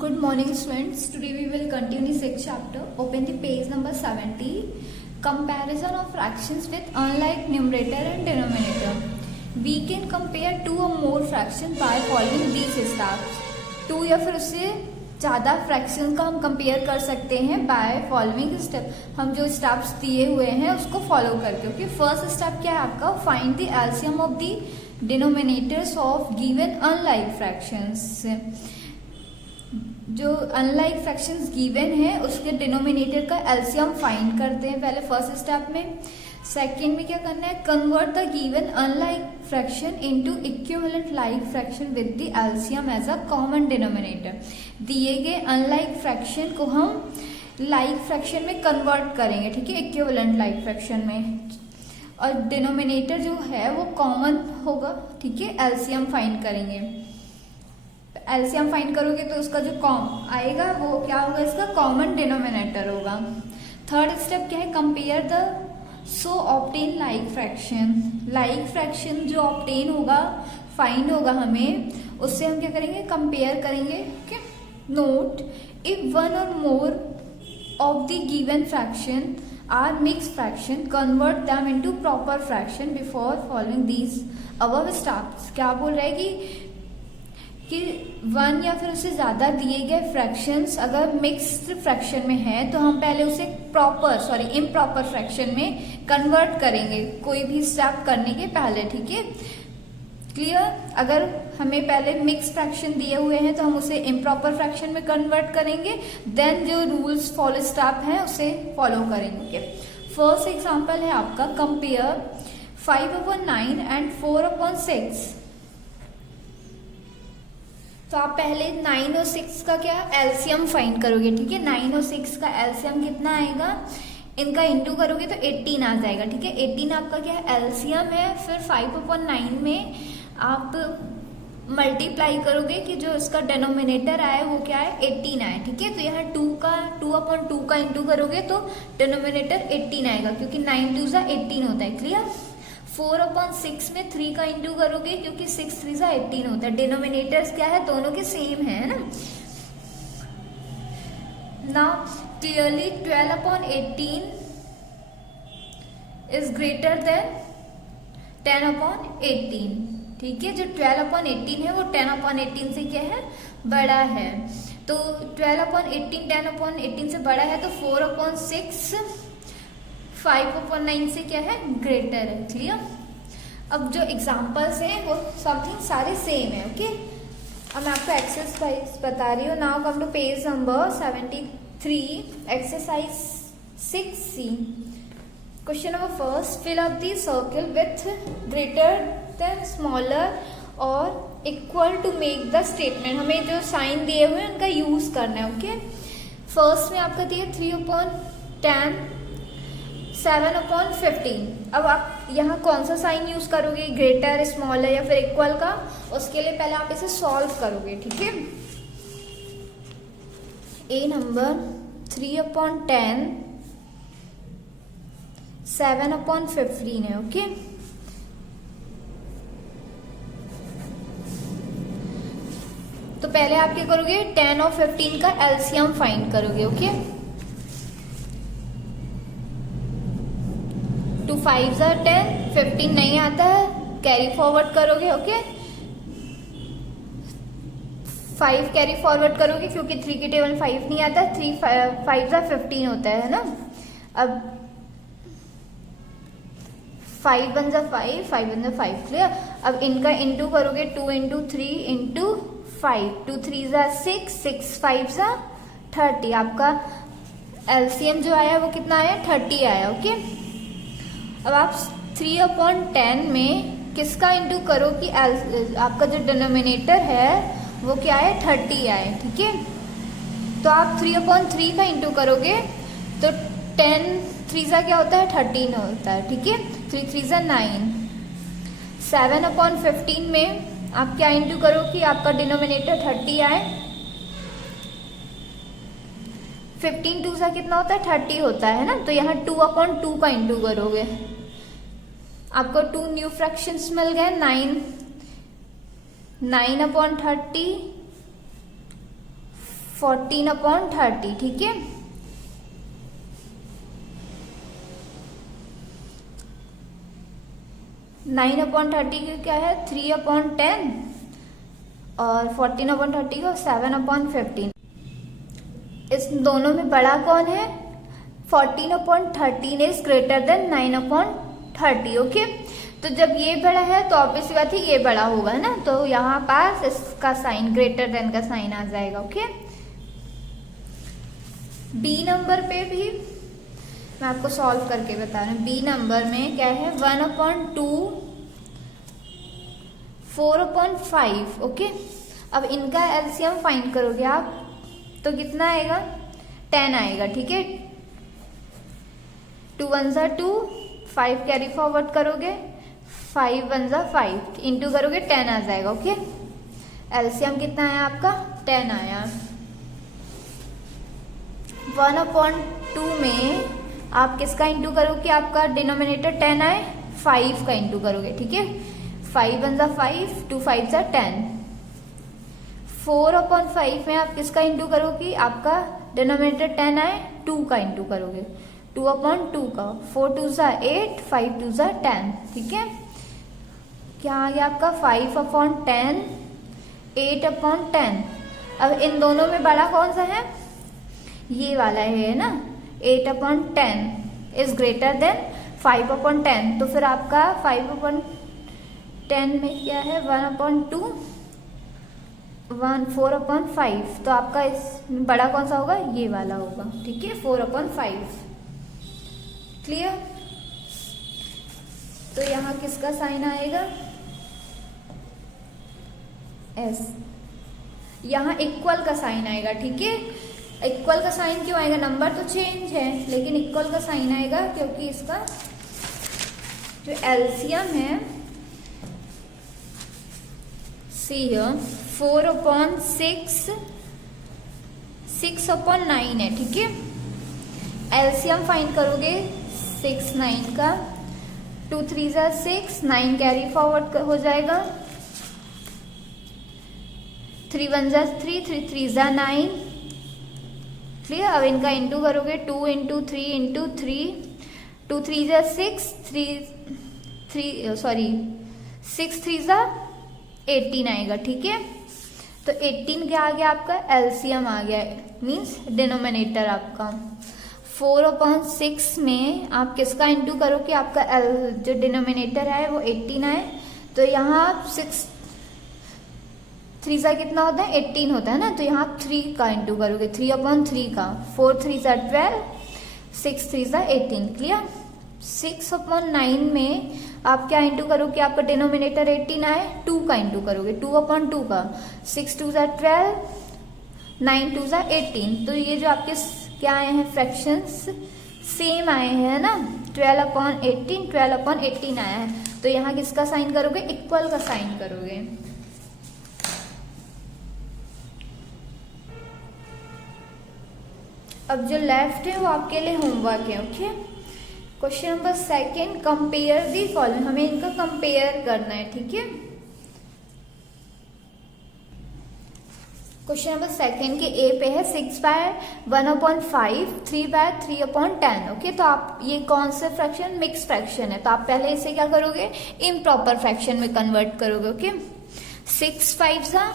Good morning students. Today we will continue sixth chapter. Open the page number 70. Comparison of fractions with unlike numerator and denominator. We can compare two or more fractions by following these steps. Two या फिर उससे ज़्यादा fraction का हम compare कर सकते हैं by following step. हम जो स्टेप्स दिए हुए हैं उसको फॉलो करके. ओके, फर्स्ट स्टेप क्या है आपका? Find the LCM of the denominators of given unlike fractions. जो अनलाइक फ्रैक्शंस गिवन है उसके डिनोमिनेटर का एलसीएम फाइंड करते हैं पहले फर्स्ट स्टेप में. सेकेंड में क्या करना है? Convert the given unlike fraction into equivalent like fraction with the LCM as a common denominator. दिए गए अनलाइक फ्रैक्शन को हम लाइक फ्रैक्शन में कन्वर्ट करेंगे, ठीक है, इक्विवेलेंट लाइक फ्रैक्शन में, और डिनोमिनेटर जो है वो कॉमन होगा, ठीक है. एलसीएम फाइंड करेंगे. एलसीएम फाइंड करोगे तो उसका जो आएगा वो क्या होगा? इसका कॉमन डिनोमिनेटर होगा. थर्ड स्टेप क्या है? Compare the so obtain like fraction. Like fraction जो ऑब्टेन होगा, फाइंड होगा हमें, उससे हम क्या करेंगे? कंपेयर करेंगे. Okay, note if one or more of the given fraction are mix fraction convert them into proper fraction before following these above steps. क्या बोल रहा है कि वन या फिर उससे ज़्यादा दिए गए फ्रैक्शंस अगर मिक्स्ड फ्रैक्शन में है तो हम पहले उसे इम्प्रॉपर फ्रैक्शन में कन्वर्ट करेंगे कोई भी स्टेप करने के पहले, ठीक है. क्लियर? अगर हमें पहले मिक्स फ्रैक्शन दिए हुए हैं तो हम उसे इम्प्रॉपर फ्रैक्शन में कन्वर्ट करेंगे, देन जो रूल्स फॉलो स्टेप है उसे फॉलो करेंगे. फर्स्ट एग्जाम्पल है आपका, कंपेयर 5/9 एंड 4/6. तो आप पहले 9 और 6 का क्या एलसीएम फाइंड करोगे, ठीक है. 9 और 6 का एलसीएम कितना आएगा? इनका इंटू करोगे तो 18 आ जाएगा, ठीक है. 18 आपका क्या है? एलसीएम है. फिर 5/9 में आप मल्टीप्लाई करोगे कि जो इसका डिनोमिनेटर आए वो क्या है? 18 आए, ठीक है. तो यहाँ 2/2 का इंटू करोगे तो डिनोमिनेटर 18 आएगा क्योंकि 9 2 18 होता है. क्लियर? 4/6 में 3 का इंटू करोगे क्योंकि 6 3 18 होता है. डिनोमिनेटर्स क्या है? दोनों के सेम है ना. Now clearly 12/18 is greater than 10/18, ठीक है. जो 12/18 है वो 10/18 से क्या है? बड़ा है. तो 12/18 10/18 से बड़ा है तो 4/6 5/9 से क्या है? ग्रेटर है. क्लियर? अब जो एग्जाम्पल्स हैं वो समथिंग सारे सेम है. ओके, अब मैं आपको एक्सरसाइज बता रही हूँ. Now come to page number 73, exercise 6C. Question number first, fill up the circle with greater than smaller और equal to make the statement. हमें जो साइन दिए हुए हैं उनका यूज करना है. ओके, फर्स्ट में आपका दिया 3/10 7/15. अब आप यहाँ कौन सा साइन यूज करोगे? ग्रेटर, स्मॉलर या फिर इक्वल का? उसके लिए पहले आप इसे सॉल्व करोगे, ठीक है. ए नंबर 3/10 7/15 है. ओके, तो पहले आप क्या करोगे? 10 और 15 का एलसीएम फाइंड करोगे. ओके, 2 5 10, 15 नहीं आता है, कैरी फॉरवर्ड करोगे. ओके, 5 कैरी फॉरवर्ड करोगे क्योंकि 3 के टेबल 5 नहीं आता. 3 5 15 होता है ना. अब 5 बन जा 5, 5 बन जा 5. क्लियर? अब इनका इंटू करोगे 2 × 3 × 5. 2 3 6, 6 5 30. आपका एलसीएम जो आया वो कितना आया? 30 आया. ओके, अब आप 3/10 में किसका इंटू करो कि आपका जो डिनोमिनेटर है वो क्या है? 30 आए, ठीक है. तो आप 3/3 का इंटू करोगे तो 10 3 क्या होता है? 13 होता है, ठीक है. 3 3 9. 7/15 में आप क्या इंटू करो कि आपका डिनोमिनेटर 30 आए. 15 2 कितना होता है? 30 होता है ना. तो यहाँ 2/2 का इंटू करोगे. आपको 2 न्यू फ्रैक्शंस मिल गए. 9/30 14/30, ठीक है। नाइन अपॉन 30 का क्या है 3/10 और 14/30 का 7/15। इस दोनों में बड़ा कौन है 14/13 इज ग्रेटर देन 9/30, ओके। तो जब ये बड़ा है तो ऑब्वियसली बात है ये बड़ा होगा ना, तो यहाँ पास इसका साइन ग्रेटर देन का साइन आ जाएगा, ओके। बी नंबर पे भी मैं आपको सॉल्व करके बता रही हूँ। बी नंबर में क्या है 1/2 4/5, ओके। अब इनका एलसीएम फाइंड करोगे आप तो कितना आएगा 10 आएगा, ठीक है। 2 1 2, 5 कैरी फॉरवर्ड करोगे 5 1 5 इंटू करोगे 10 आ जाएगा, ओके। एलसीएम कितना आया आपका 10 आया। 1/2 में आप किसका इंटू करोगे आपका डिनोमिनेटर 10 आए 5 का इंटू करोगे, ठीक है। 5 1 5, 2 5 10। 4/5 में आप किसका इंटू करोगे आपका डिनोमिनेटर 10 आए 2 का इंटू करोगे 2/2 का। 4 2 8, 5 2 10, ठीक है। क्या आ गया आपका 5/10, 8/10। अब इन दोनों में बड़ा कौन सा है ये वाला है ना 8/10 इज ग्रेटर देन 5/10। तो फिर आपका 5/10 में क्या है 1/2 4/5, तो आपका इस बड़ा कौन सा होगा ये वाला होगा, ठीक है 4/5, क्लियर। तो यहाँ किसका साइन आएगा एस, यहाँ इक्वल का साइन आएगा, ठीक है। इक्वल का साइन क्यों आएगा नंबर तो चेंज है लेकिन इक्वल का साइन आएगा क्योंकि इसका जो एलसीएम है सी 4/6 6/9 है, ठीक है। एलसीएम फाइंड करोगे 6 9 का 2 3 6, 9 कैरी फॉरवर्ड हो जाएगा 3 1 3, 3 3 9, क्लियर। अब इनका इंटू करोगे 2 × 3 × 3, 2 3 6, 6 3 18 आएगा, ठीक है। तो 18 क्या आ गया आपका एलसीएम आ गया मींस डिनोमिनेटर आपका 4/6 में आप किसका इंटू करो कि आपका जो डिनोमिनेटर है वो 18 आए। तो यहाँ 6 3 कितना होता है 18 होता है ना, तो यहाँ 3 का इंटू करोगे 3/3 का 4 3 12, 6 3 18, क्लियर। 6/9 में आप क्या इंटू करोगे आपका डिनोमिनेटर 18 आए 2 का इंटू करोगे 2/2 का 6 2 12, 9 2 18। तो ये जो आपके क्या आए हैं फ्रैक्शंस सेम आए हैं ना 12/18 12/18 आया है। तो यहाँ किसका साइन करोगे इक्वल का साइन करोगे। अब जो लेफ्ट है वो आपके लिए होमवर्क है, okay. Question number 2, compare the following, हमें इनका कंपेयर करना है, ठीक है। क्वेश्चन नंबर 2 के ए पे है 6/1/5, 3/3/10, ओके। तो आप ये कौन से फ्रैक्शन मिक्स फ्रैक्शन है तो आप पहले इसे क्या करोगे इम्प्रॉपर फ्रैक्शन में कन्वर्ट करोगे, ओके। 6 5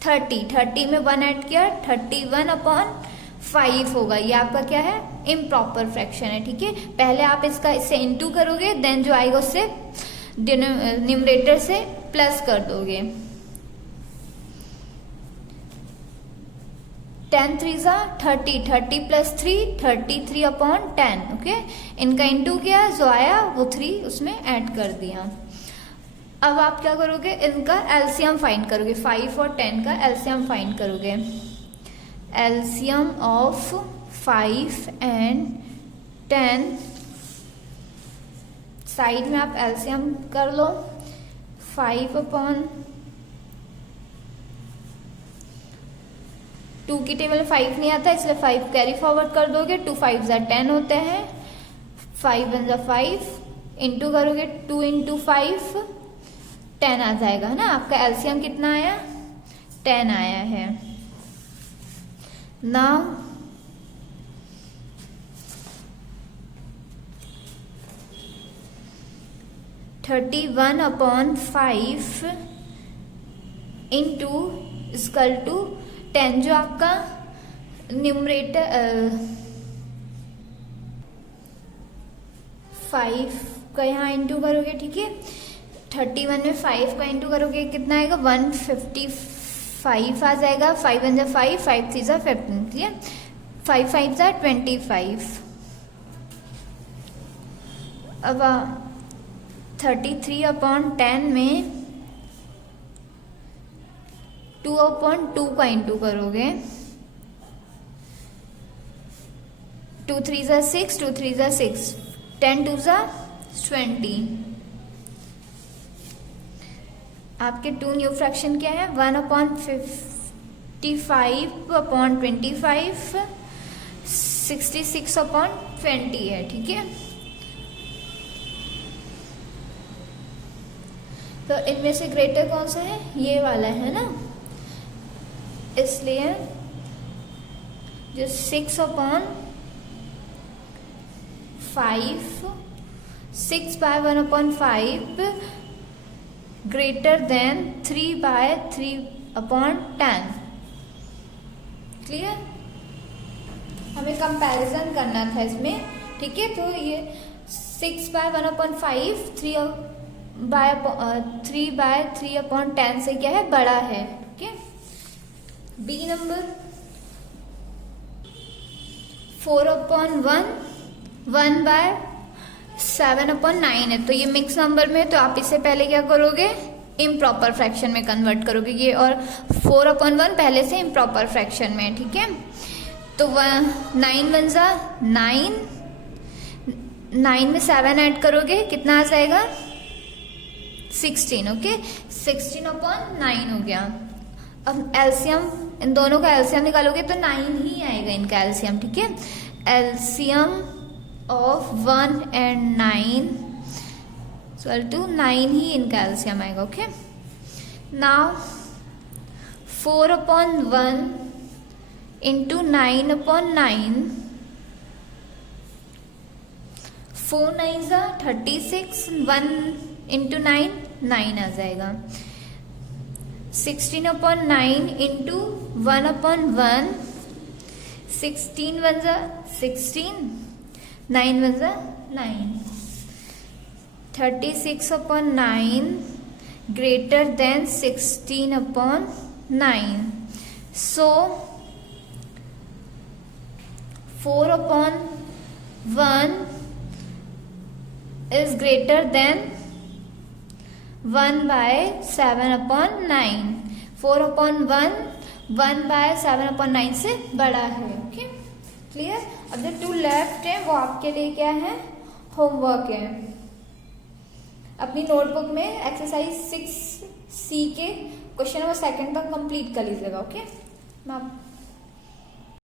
30 में 1 ऐड किया 31/5 होगा, ये आपका क्या है इम्प्रॉपर फ्रैक्शन है, ठीक है। पहले आप इससे इंटू करोगे देन जो आएगा उससे न्यूमरेटर से प्लस कर दोगे। 10 3 30, 30 + 3 33/10, ओके। इनका इंटू किया जो आया वो 3 उसमें ऐड कर दिया। अब आप क्या करोगे इनका एलसीएम फाइंड करोगे 5 और 10 का एलसीएम फाइंड करोगे। एलसीएम ऑफ 5 एंड 10 साइड में आप एलसीएम कर लो 5/2 की टेबल 5 नहीं आता इसलिए 5 कैरी फॉरवर्ड कर दोगे 2 5 10 होते हैं 5 1 5 इंटू करोगे 2 × 5 10 आ जाएगा है ना। आपका एलसीएम कितना आया 10 आया है। नाउ 31/5 इंटू इक्वल टू 10, जो आपका न्यूमरेटर 5 का यहाँ इंटू करोगे, ठीक है। 31 में 5 का इंटू करोगे कितना आएगा, 155 आ जाएगा। 5 1 जा 5, 5 3 जा 15, ठीक है। 5 5 जा 25। अब 33/10 में 2/2 का इंटू करोगे, 2 3 जा 6, 2 3 जा 6, 10 2 जा 20। आपके 2 न्यू फ्रैक्शन क्या है, 1/55/25, 66/20 है, ठीक है। तो इनमें से ग्रेटर कौन सा है, ये वाला है ना, इसलिए जो 6/5, 6/1/5 ग्रेटर देन 3/3/10। क्लियर। हमें कंपैरिजन करना था इसमें, ठीक है। तो ये 6/1/5 3/3/10 से क्या है, बड़ा है, ठीक है। बी नंबर 4/1 1/7/9 है। तो ये मिक्स नंबर में है, तो आप इससे पहले क्या करोगे, इम्प्रॉपर फ्रैक्शन में कन्वर्ट करोगे ये, और 4/1 पहले से इम्प्रॉपर फ्रैक्शन में है, ठीक है। तो 9 1 जा 9, 9 में 7 ऐड करोगे कितना आ जाएगा, 16, ओके। 16/9 हो गया। अब एलसीएम, इन दोनों का एलसीएम निकालोगे तो 9 ही आएगा इनका एलसीएम, ठीक है। LCM of 1 and 9 equal to 9 ही इनका एलसीएम आएगा, ओके। नाउ 4/1 इंटू 9/9, 4 9 जा 36, 1 इंटू 9 9 आ जाएगा। 16/9 इंटू 1/1, 16 1 जा 16, 9 1 जा 9। 36/9 greater than 16/9. So 4/1 is greater than 1/7/9. 4/1 1/7/9 से बड़ा है, ओके। क्लियर। अब जो 2 लेफ्ट है वो आपके लिए क्या है, होमवर्क है। अपनी नोटबुक में एक्सरसाइज 6C के क्वेश्चन नंबर 2 तक कंप्लीट कर लीजिएगा, ओके। मैं